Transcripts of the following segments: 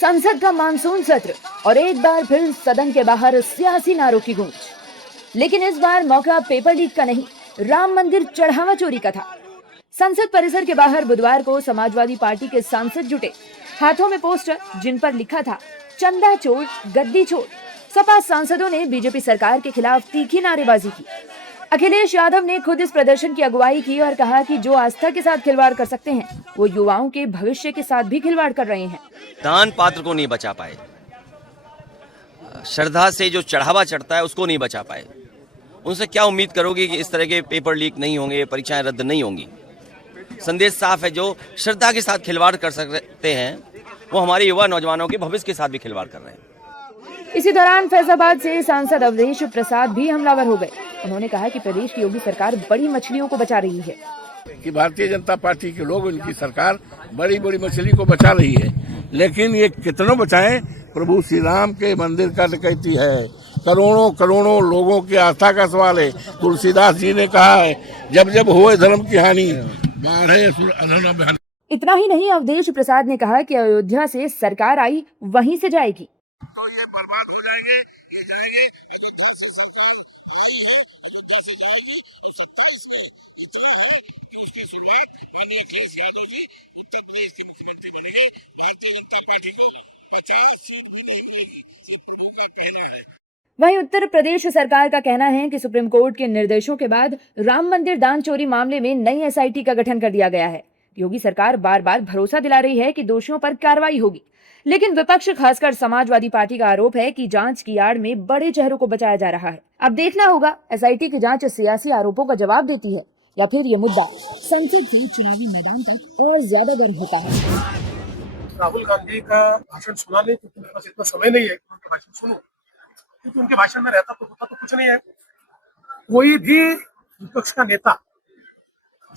संसद का मानसून सत्र और एक बार फिर सदन के बाहर सियासी नारों की गूंज। लेकिन इस बार मौका पेपर लीक का नहीं, राम मंदिर चढ़ावा चोरी का था। संसद परिसर के बाहर बुधवार को समाजवादी पार्टी के सांसद जुटे, हाथों में पोस्टर जिन पर लिखा था चंदा चोर गद्दी छोड़। सपा सांसदों ने बीजेपी सरकार के खिलाफ तीखी नारेबाजी की। अखिलेश यादव ने खुद इस प्रदर्शन की अगुवाई की और कहा कि जो आस्था के साथ खिलवाड़ कर सकते हैं वो युवाओं के भविष्य के साथ भी खिलवाड़ कर रहे हैं। दान पात्र को नहीं बचा पाए, श्रद्धा से जो चढ़ावा चढ़ता है उसको नहीं बचा पाए। उनसे क्या उम्मीद करोगे कि इस तरह के पेपर लीक नहीं होंगे, परीक्षाएं रद्द नहीं होंगी। संदेश साफ है, जो श्रद्धा के साथ खिलवाड़ कर सकते हैं वो हमारे युवा नौजवानों के भविष्य के साथ भी खिलवाड़ कर रहे हैं। इसी दौरान फैजाबाद से सांसद अवधेश प्रसाद भी हमलावर हो गए। उन्होंने कहा कि प्रदेश की योगी सरकार बड़ी मछलियों को बचा रही है, कि भारतीय जनता पार्टी के लोग, उनकी सरकार बड़ी बड़ी मछली को बचा रही है। लेकिन ये कितनों बचाएं, प्रभु श्री राम के मंदिर का डकैती है, करोड़ों करोड़ों लोगों की आस्था का सवाल है। तुलसीदास जी ने कहा है, जब जब हुए धर्म की हानि, बाढ़े असुर अधर्म बहानी। इतना ही नहीं, अवधेश प्रसाद ने कहा कि अयोध्या से सरकार आई वहीं से जाएगी। तो ये बर्बाद हो जाएंगे, ये जाएंगे। वहीं उत्तर प्रदेश सरकार का कहना है कि सुप्रीम कोर्ट के निर्देशों के बाद राम मंदिर दान चोरी मामले में नई एसआईटी का गठन कर दिया गया है। योगी सरकार बार बार भरोसा दिला रही है कि दोषियों पर कार्रवाई होगी, लेकिन विपक्ष खासकर समाजवादी पार्टी का आरोप है कि जांच की आड़ में बड़े चेहरों को बचाया जा रहा है। अब देखना होगा एसआईटी की जांच सियासी आरोपों का जवाब देती है या फिर ये मुद्दा संसद से चुनावी मैदान तक और ज्यादा गर्म होता है। राहुल गांधी का भाषण सुना नहीं, क्योंकि मेरे पास इतना समय नहीं है कि उनका भाषण सुनो, क्योंकि उनके भाषण में रहता तो होता तो कुछ नहीं है। कोई भी विपक्ष का नेता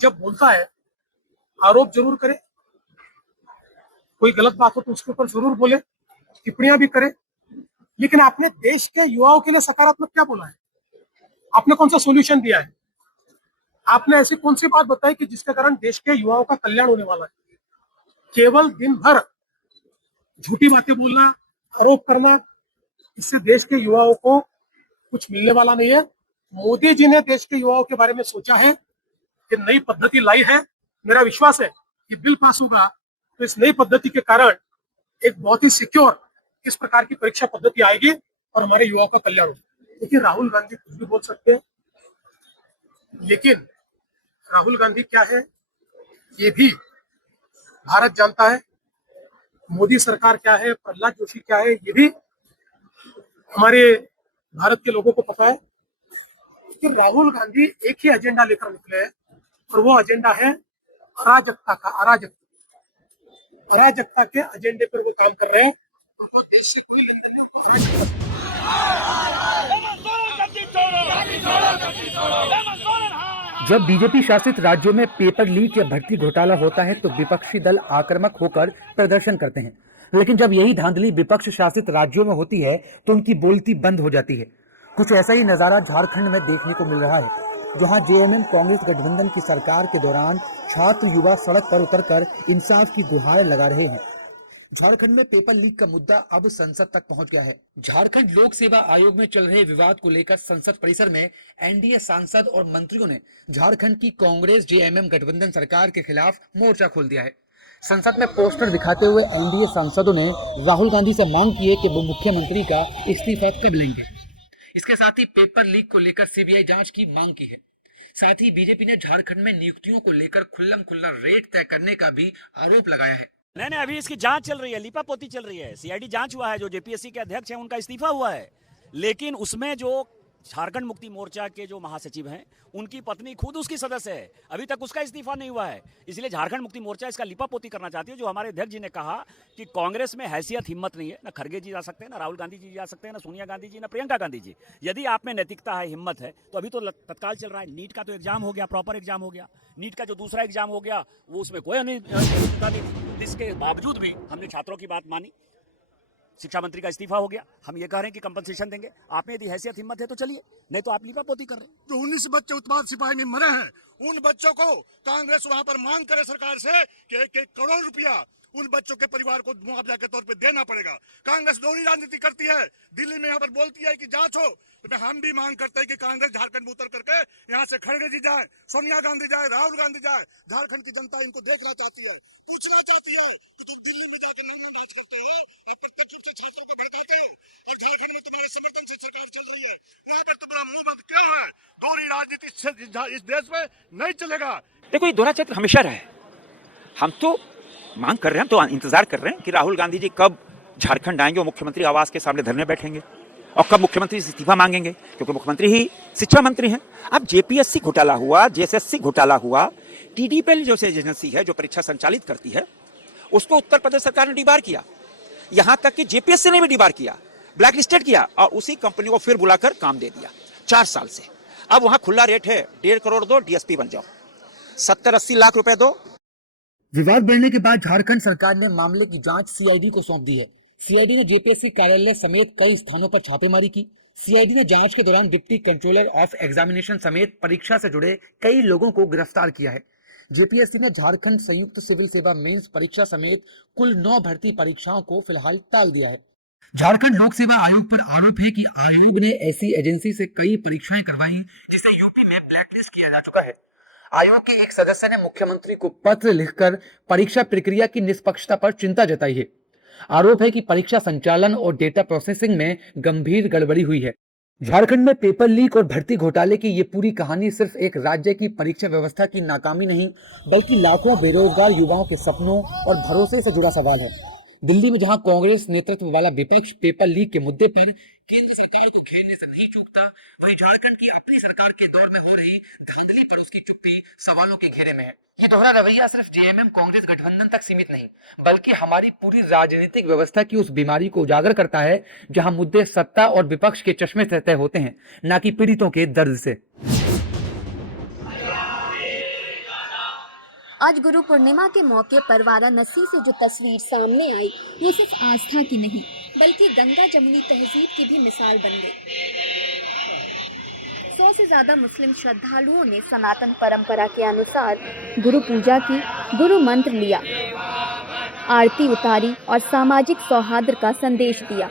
जब बोलता है आरोप जरूर करे, कोई गलत बात हो तो उसके ऊपर जरूर बोले, टिप्पणियां भी करे, लेकिन आपने देश के युवाओं के लिए सकारात्मक क्या बोला है? आपने कौन सा सॉल्यूशन दिया है? आपने ऐसी कौन सी बात बताई कि जिसके कारण देश के युवाओं का कल्याण होने वाला है? केवल दिन भर झूठी बातें बोलना, आरोप करना, इससे देश के युवाओं को कुछ मिलने वाला नहीं है। मोदी जी ने देश के युवाओं के बारे में सोचा है कि नई पद्धति लाई है। मेरा विश्वास है कि बिल पास होगा तो इस नई पद्धति के कारण एक बहुत ही सिक्योर इस प्रकार की परीक्षा पद्धति आएगी और हमारे युवाओं का कल्याण होगा। देखिए, राहुल गांधी कुछ भी बोल सकते हैं, लेकिन राहुल गांधी क्या है ये भी भारत जानता है। मोदी सरकार क्या है, प्रहलाद जोशी क्या है, ये भी हमारे भारत के लोगों को पता है कि राहुल गांधी एक ही एजेंडा लेकर निकले हैं और वो एजेंडा है अराजकता का। अराजकता के एजेंडे पर वो काम कर रहे हैं और वो देश से कोई लेनदेन नहीं। जब बीजेपी शासित राज्यों में पेपर लीक या भर्ती घोटाला होता है तो विपक्षी दल आक्रामक होकर प्रदर्शन करते हैं, लेकिन जब यही धांधली विपक्ष शासित राज्यों में होती है तो उनकी बोलती बंद हो जाती है। कुछ ऐसा ही नजारा झारखंड में देखने को मिल रहा है, जहां जेएमएम कांग्रेस गठबंधन की सरकार के दौरान छात्र युवा सड़क पर उतरकर इंसाफ की गुहार लगा रहे हैं। झारखंड में पेपर लीक का मुद्दा अब संसद तक पहुंच गया है। झारखंड लोक सेवा आयोग में चल रहे विवाद को लेकर संसद परिसर में एनडीए सांसद और मंत्रियों ने झारखंड की कांग्रेस जेएमएम गठबंधन सरकार के खिलाफ मोर्चा खोल दिया है। संसद में पोस्टर दिखाते हुए एनडीए सांसदों ने राहुल गांधी से मांग की है कि वो मुख्यमंत्री का इस्तीफा कब लेंगे। इसके साथ ही पेपर लीक को लेकर सीबीआई जांच की मांग की है। साथ ही बीजेपी ने झारखंड में नियुक्तियों को लेकर खुल्लम खुल्ला रेट तय करने का भी आरोप लगाया है। नहीं, अभी इसकी जांच चल रही है, लीपापोती चल रही है, सीआईडी जांच हुआ है, जो जेपीएससी के अध्यक्ष हैं उनका इस्तीफा हुआ है, लेकिन उसमें जो झारखंड मुक्ति मोर्चा के जो महासचिव हैं उनकी पत्नी खुद उसकी सदस्य है, अभी तक उसका इस्तीफा नहीं हुआ है। इसलिए झारखंड मुक्ति मोर्चा इसका लिपापोती करना चाहती है। जो हमारे अध्यक्ष जी ने कहा कि कांग्रेस में हैसियत हिम्मत नहीं है, ना खड़गे जी जा सकते हैं, ना राहुल गांधी जी जा सकते हैं, ना सोनिया गांधी जी, ना प्रियंका गांधी जी। यदि आप में नैतिकता है, हिम्मत है, तो अभी तो तत्काल चल रहा है। नीट का तो एग्जाम हो गया, प्रॉपर एग्जाम हो गया। नीट का जो दूसरा एग्जाम हो गया वो उसमें कोई अनिश्चितता नहीं, इसके बावजूद भी हमने छात्रों की बात मानी, शिक्षा मंत्री का इस्तीफा हो गया। हम ये कह रहे हैं कि कंपनसेशन देंगे। आप में यदि हैसियत हिम्मत है तो चलिए, नहीं तो आप लीपापोती कर रहे हैं। जो 19 बच्चे उत्पाद सिपाही में मरे हैं, उन बच्चों को कांग्रेस वहां पर मांग करे सरकार से कि 1-1 करोड़ रुपया उन बच्चों के परिवार को मुआवजा के तौर पे देना पड़ेगा। कांग्रेस दोहरी राजनीति करती है, दिल्ली में यहाँ पर बोलती है कि जांच हो, तो हम भी मांग करते हैं कि कांग्रेस झारखंड में उतर करके यहाँ से खड़गे जी जाए, सोनिया गांधी जाए, राहुल गांधी जाए। झारखंड की जनता इनको देखना चाहती है, पूछना चाहती है कि तुम दिल्ली में जाकर नारेबाजी करते हो और प्रत्यक्ष रूप से छात्रों को भड़काते हो, और झारखंड में तुम्हारे समर्थन से सरकार चल रही है, वहाँ पर तुम्हारा मुंह बंद क्यों है? दोहरी राजनीति इस देश में नहीं चलेगा। देखो, ये दोहरा चरित्र हमेशा रहा है। हम तो मांग कर रहे हैं, हम तो इंतजार कर रहे हैं कि राहुल गांधी जी कब झारखंड आएंगे और मुख्यमंत्री आवास के सामने धरने बैठेंगे और कब मुख्यमंत्री से इस्तीफा मांगेंगे, क्योंकि मुख्यमंत्री ही शिक्षा मंत्री हैं। अब जेपीएससी घोटाला हुआ, जेएसएससी घोटाला हुआ, टीडीपीएल जो एजेंसी है जो परीक्षा संचालित करती है, उसको उत्तर प्रदेश सरकार ने डिबार किया। यहां तक कि जेपीएससी ने भी डिबार किया, ब्लैक लिस्टेड किया, और उसी कंपनी को फिर बुलाकर काम दे दिया 4 साल से। अब वहां खुला रेट है, 1.5 करोड़ दो, डीएसपी बन जाओ, 70-80 लाख रुपए दो। विवाद बढ़ने के बाद झारखंड सरकार ने मामले की जांच सीआईडी को सौंप दी है। सीआईडी ने जेपीएससी कार्यालय समेत कई स्थानों पर छापेमारी की। सीआईडी ने जांच के दौरान डिप्टी कंट्रोलर ऑफ एग्जामिनेशन समेत परीक्षा से जुड़े कई लोगों को गिरफ्तार किया है। जेपीएससी ने झारखंड संयुक्त सिविल सेवा मेंस परीक्षा समेत कुल 9 भर्ती परीक्षाओं को फिलहाल टाल दिया है। झारखंड लोक सेवा आयोग पर आरोप है कि आयोग ने ऐसी एजेंसी से कई परीक्षाएं करवाई जिसे यूपी में ब्लैकलिस्ट किया जा चुका है। आयोग के एक सदस्य ने मुख्यमंत्री को पत्र लिखकर परीक्षा प्रक्रिया की निष्पक्षता पर चिंता जताई है। आरोप है कि परीक्षा संचालन और डेटा प्रोसेसिंग में गंभीर गड़बड़ी हुई है। झारखंड में पेपर लीक और भर्ती घोटाले की ये पूरी कहानी सिर्फ एक राज्य की परीक्षा व्यवस्था की नाकामी नहीं, बल्कि लाखों बेरोजगार युवाओं के सपनों और भरोसे से जुड़ा सवाल है। दिल्ली में जहां कांग्रेस नेतृत्व वाला विपक्ष पेपर लीक के मुद्दे पर केंद्र सरकार को घेरने से नहीं चूकता, वहीं झारखंड की अपनी सरकार के दौर में हो रही धांधली पर उसकी चुप्पी सवालों के घेरे में है। ये दोहरा रवैया सिर्फ जेएमएम कांग्रेस गठबंधन तक सीमित नहीं, बल्कि हमारी पूरी राजनीतिक व्यवस्था की उस बीमारी को उजागर करता है जहां मुद्दे सत्ता और विपक्ष के चश्मे से तय होते हैं, न कि पीड़ितों के दर्द से। आज गुरु पूर्णिमा के मौके पर वाराणसी से जो तस्वीर सामने आई वो सिर्फ आस्था की नहीं बल्कि गंगा जमुनी तहजीब की भी मिसाल बन गई। 100 से ज्यादा मुस्लिम श्रद्धालुओं ने सनातन परंपरा के अनुसार गुरु पूजा की, गुरु मंत्र लिया, आरती उतारी और सामाजिक सौहार्द का संदेश दिया।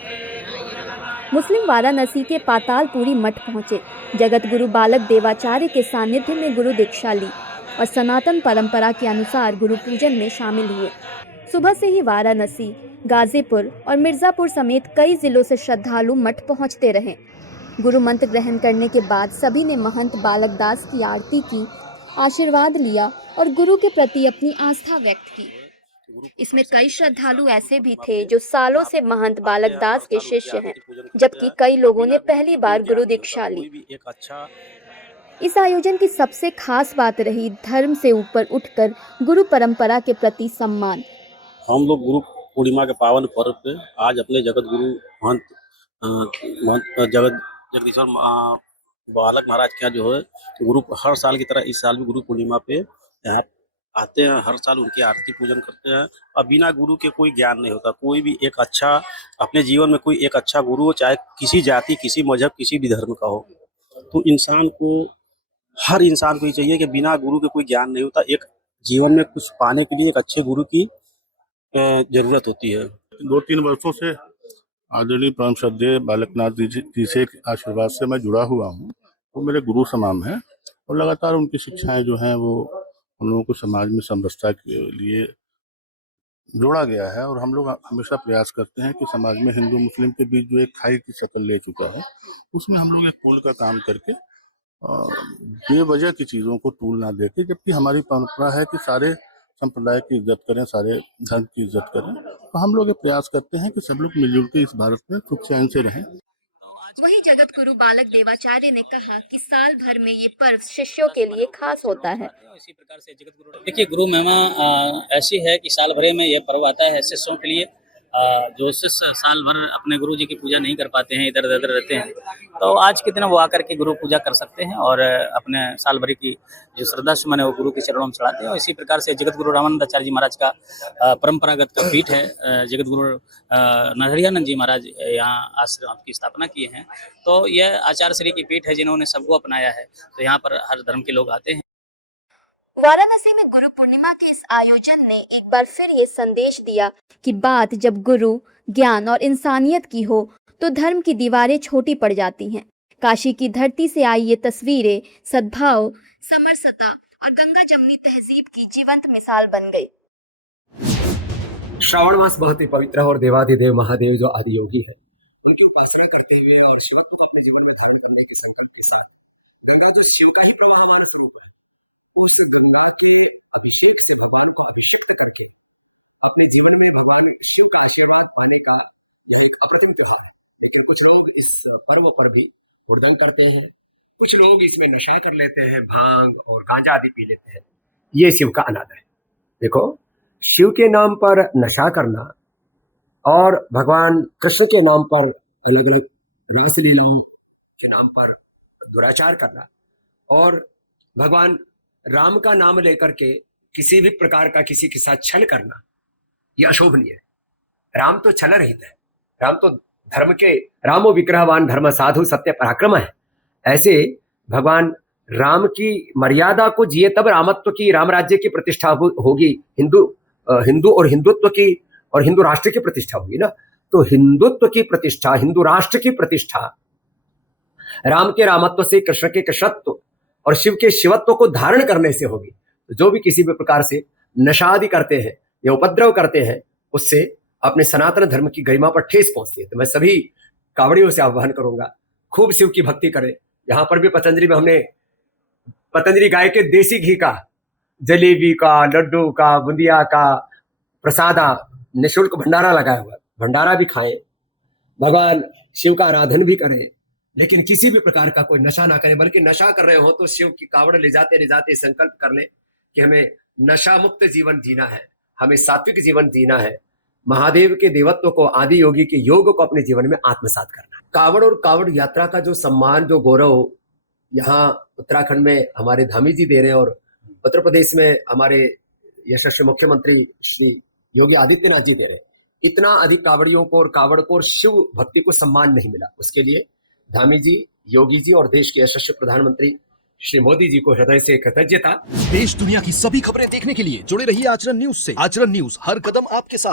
मुस्लिम वाराणसी के पातालपुरी मठ पहुंचे, जगत गुरु बालक देवाचार्य के सानिध्य में गुरु दीक्षा ली और सनातन परंपरा के अनुसार गुरु पूजन में शामिल हुए। सुबह से ही वाराणसी, गाजीपुर और मिर्जापुर समेत कई जिलों से श्रद्धालु मठ पहुंचते रहे। गुरु मंत्र ग्रहण करने के बाद सभी ने महंत बालक दास की आरती की, आशीर्वाद लिया और गुरु के प्रति अपनी आस्था व्यक्त की। इसमें कई श्रद्धालु ऐसे भी थे जो सालों से महंत बालक दास के शिष्य हैं, जबकि कई लोगों ने पहली बार गुरु दीक्षा ली। इस आयोजन की सबसे खास बात रही धर्म से ऊपर उठकर गुरु परंपरा के प्रति सम्मान। हम लोग गुरु पूर्णिमा के पावन पर्व पे आज अपने जगत गुरु महंत जगदीश्वर बालक महाराज के यहाँ जो है गुरु हर साल की तरह इस साल भी गुरु पूर्णिमा पे यहाँ आते हैं। हर साल उनकी आरती पूजन करते हैं और बिना गुरु के कोई ज्ञान नहीं होता। कोई भी एक अच्छा अपने जीवन में कोई एक अच्छा गुरु हो, चाहे किसी जाति, किसी मजहब, किसी भी धर्म का हो, तो इंसान को, हर इंसान को ये चाहिए कि बिना गुरु के कोई ज्ञान नहीं होता। एक जीवन में कुछ पाने के लिए एक अच्छे गुरु की जरूरत होती है। 2-3 वर्षों से आदरणीय परम श्रद्धेय बालकनाथ जी से आशीर्वाद से मैं जुड़ा हुआ हूँ। वो मेरे गुरु समान है और लगातार उनकी शिक्षाएं जो हैं वो हम लोगों को समाज में समरसता के लिए जोड़ा गया है। और हम लोग हमेशा प्रयास करते हैं कि समाज में हिंदू मुस्लिम के बीच जो एक खाई की शक्ल ले चुका है, उसमें हम लोग एक पुण्य का काम करके बेवजह की चीज़ों को तूल ना देके, जबकि हमारी परंपरा है कि सारे संप्रदाय की इज्जत करें, सारे धर्म की इज्जत करें, तो हम लोग ये प्रयास करते हैं कि सब लोग मिलजुल के इस भारत में सुख चैन से रहें। वहीं जगत गुरु बालक देवाचार्य ने कहा कि साल भर में ये पर्व शिष्यों के लिए खास होता है। इसी प्रकार से जगत गुरु, देखिए, गुरु महिमा ऐसी है कि साल भर में यह पर्व आता है शिष्यों के लिए। जो शिष्य साल भर अपने गुरु जी की पूजा नहीं कर पाते हैं, इधर उधर रहते हैं, तो आज के दिन वो आकर के गुरु पूजा कर सकते हैं और अपने साल भर की जो श्रद्धा सुमन है वो गुरु के चरणों में चढ़ाते हैं। और इसी प्रकार से जगत गुरु रामानंदाचार्य जी महाराज का परंपरागत का पीठ है। जगत गुरु नरहरियानंद जी महाराज यहाँ आश्रम की स्थापना किए हैं, तो यह आचार्य श्री की पीठ है जिन्होंने सबको अपनाया है। तो यहाँ पर हर धर्म के लोग आते हैं। वाराणसी में गुरु पूर्णिमा के इस आयोजन ने एक बार फिर ये संदेश दिया कि बात जब गुरु, ज्ञान और इंसानियत की हो तो धर्म की दीवारें छोटी पड़ जाती हैं। काशी की धरती से आई ये तस्वीरें सद्भाव, समरसता और गंगा जमुनी तहजीब की जीवंत मिसाल बन गई। श्रावण मास बहुत ही पवित्र है और देवाधिदेव महादेव जो आदि योगी है उनकी उपासना करते हुए और शिवत्व को अपने जीवन में धारण करने के संकल्प के साथ गंगा जो शिव का ही प्रवाहमान स्वरूप है, उस गंगा के अभिषेक से भगवान को अभिषेक करके अपने जीवन में भगवान शिव का आशीर्वाद पाने का यह एक अप्रतिम त्योहार है। लेकिन कुछ लोग इस पर्व पर भी हुड़दंग करते हैं, कुछ लोग इसमें नशा कर लेते हैं, भांग और गांजा आदि पी लेते हैं। ये शिव का अनादर है। देखो, शिव के नाम पर नशा करना और भगवान कृष्ण के नाम पर अलग अलग रस लीलाओं के नाम पर दुराचार करना और भगवान राम का नाम लेकर के किसी भी प्रकार का किसी के साथ छल करना, यह अशोभनीय है। राम तो छल रहित है, राम तो धर्म के रामो विग्रहवान धर्म साधु सत्य पराक्रम है। ऐसे भगवान राम की मर्यादा को जिए तब रामत्व की, राम राज्य की प्रतिष्ठा होगी, हिंदू और हिंदुत्व की और हिंदू राष्ट्र की प्रतिष्ठा होगी ना। तो हिंदुत्व की प्रतिष्ठा, हिंदू राष्ट्र की प्रतिष्ठा राम के रामत्व से, कृष्ण के कृष्णत्व और शिव के शिवत्व को धारण करने से होगी। तो जो भी किसी भी प्रकार से नशा आदि करते हैं या उपद्रव करते हैं, उससे अपने सनातन धर्म की गरिमा पर ठेस पहुंचती है। तो मैं सभी कावड़ियों से आह्वान करूंगा, खूब शिव की भक्ति करें। यहाँ पर भी पतंजलि में हमने पतंजलि गाय के देसी घी का, जलेबी का, लड्डू का, बुंदिया का प्रसादा निःशुल्क भंडारा लगाया हुआ है। भंडारा भी खाएं, भगवान शिव का आराधन भी करें, लेकिन किसी भी प्रकार का कोई नशा ना करें। बल्कि नशा कर रहे हो तो शिव की कावड़ ले जाते संकल्प कर लें कि हमें नशा मुक्त जीवन जीना है, हमें सात्विक जीवन जीना है, महादेव के देवत्व को, आदि योगी के योग को अपने जीवन में आत्मसात करना है। कावड़ और कावड़ यात्रा का जो सम्मान, जो गौरव यहाँ उत्तराखंड में हमारे धामी जी दे रहे हैं और उत्तर प्रदेश में हमारे यशस्वी मुख्यमंत्री श्री योगी आदित्यनाथ जी दे रहे हैं, इतना अधिक कावड़ियों को और कावड़ को और शिव भक्ति को सम्मान नहीं मिला। उसके लिए धामी जी, योगी जी और देश के यशस्वी प्रधानमंत्री श्री मोदी जी को हृदय से कृतज्ञता। देश दुनिया की सभी खबरें देखने के लिए जुड़े रहिए आचरण न्यूज से। आचरण न्यूज, हर कदम आपके साथ।